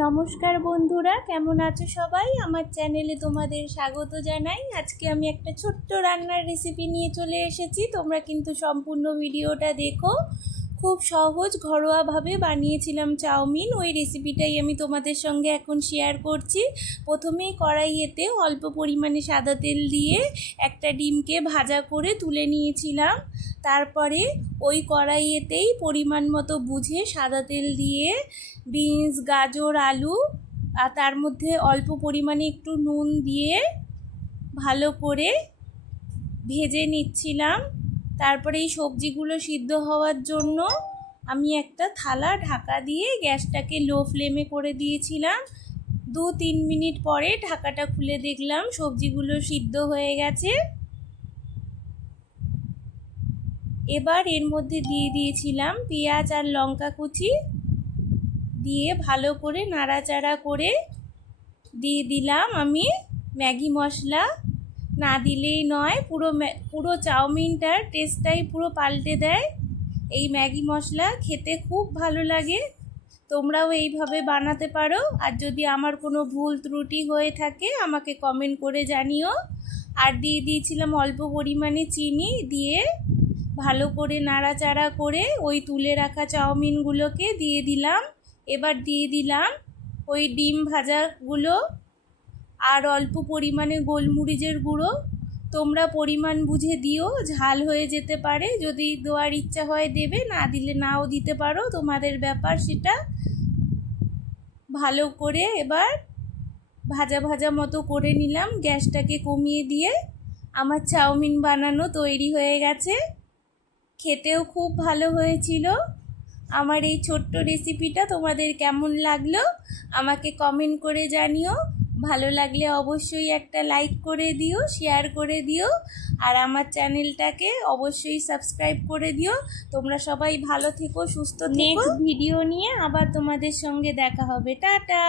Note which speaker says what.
Speaker 1: নমস্কার বন্ধুরা, কেমন আছো সবাই? আমার চ্যানেলে তোমাদের স্বাগত জানাই। আজকে আমি একটা ছোট্ট রান্নার রেসিপি নিয়ে চলে এসেছি। তোমরা কিন্তু সম্পূর্ণ ভিডিওটা দেখো। খুব সহজ ঘরোয়াভাবে বানিয়েছিলাম চাউমিন। ওই রেসিপিটাই আমি তোমাদের সঙ্গে এখন শেয়ার করছি। প্রথমেই কড়াইয়েতে অল্প পরিমাণে সাদা তেল দিয়ে একটা ডিমকে ভাজা করে তুলে নিয়েছিলাম। তারপরে ওই কড়াইয়েতেই পরিমাণ মতো বুঝে সাদা তেল দিয়ে বিনস, গাজর, আলু আর তার মধ্যে অল্প পরিমাণে একটু নুন দিয়ে ভালো করে ভেজে নিচ্ছিলাম। তারপরে এই সবজিগুলো সিদ্ধ হওয়ার জন্য আমি একটা থালা ঢাকা দিয়ে গ্যাসটাকে লো ফ্লেমে করে দিয়েছিলাম। দু তিন মিনিট পরে ঢাকাটা খুলে দেখলাম সবজিগুলো সিদ্ধ হয়ে গেছে। এবার এর মধ্যে দিয়ে দিয়েছিলাম পেঁয়াজ আর লঙ্কা কুচি। দিয়ে ভালো করে নাড়াচাড়া করে দিয়ে দিলাম আমি ম্যাগি মশলা। না দিলেই নয়, পুরো পুরো চাউমিনটার টেস্টটাই পুরো পাল্টে দেয়। এই ম্যাগি মশলা খেতে খুব ভালো লাগে। তোমরাও এইভাবে বানাতে পারো। আর যদি আমার কোনো ভুল ত্রুটি হয়ে থাকে, আমাকে কমেন্ট করে জানিও। আর দিয়ে দিয়েছিলাম অল্প পরিমাণে চিনি দিয়ে ভালো করে নাড়াচাড়া করে ওই তুলে রাখা চাউমিনগুলোকে দিয়ে দিলাম। এবার দিয়ে দিলাম ওই ডিম ভাজাগুলো। আর অল্প পরিমাণে গোলমরিচের গুঁড়ো। তোমরা পরিমাণ বুঝে দিও, ঝাল হয়ে যেতে পারে। যদি দেওয়ার ইচ্ছা হয় দেবে, না দিলে নাও দিতে পারো। তোমাদের ব্যাপার সেটা ভালো করে এবার ভাজা ভাজা মতো করে নিলাম। গ্যাসটাকে কমিয়ে দিয়ে আমার চাউমিন বানানো তৈরি হয়ে গেছে। খেতেও খুব ভালো হয়েছিল। আমার এই ছোট্ট রেসিপিটা তোমাদের কেমন লাগল, আমাকে কমেন্ট করে জানিও। ভালো লাগলে অবশ্যই একটা লাইক করে দিও শেয়ার করে দিও, আর আমার চ্যানেলটাকে অবশ্যই সাবস্ক্রাইব করে দিও। তোমরা সবাই ভালো থেকো, সুস্থ থেকো। ভিডিও নিয়ে আবার তোমাদের সঙ্গে দেখা হবে। টাটা!